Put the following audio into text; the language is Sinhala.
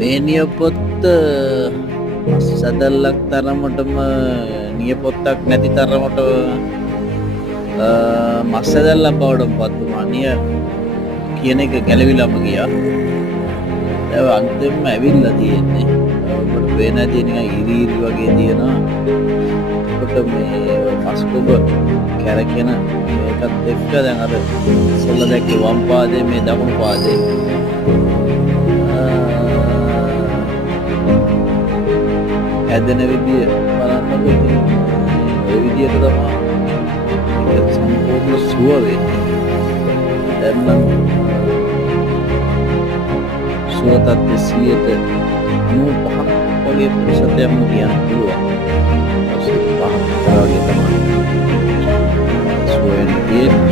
මේ නියපොත්ත සැදල්ලක් තරමටම නියපොත්තක් නැති තරමට මස් සැදල්ලක් බවට පත්තුනා. නිය කියන එක ගැලවිලම ගියා. දැන් අන්තිමට ඇවිල්ලා තියෙන්නේ. ඔබට පේන දේ නිකන් ඉරිලි වගේ තියෙනවා. ඔබට මේ පස්කොබ කැරකෙන මේකත් එක්ක දැන් අර ඉස්සෙල්ලා දැක්කේ වම් පාදයේ මේ දකුණු පාදයේ හැදෙන විදිය බලන්නකො. ඉතින් ඔය විදියට තමයි ඒක සම්පූර්ණ සුව වෙන්නේ. දැන් නම් සුව තත්ත්වය 95ක් වගේ ප්‍රතිශතයක්ම කියන්න පුළුවන්. 85ක් වගේ තමයි සුව වෙන්නේ.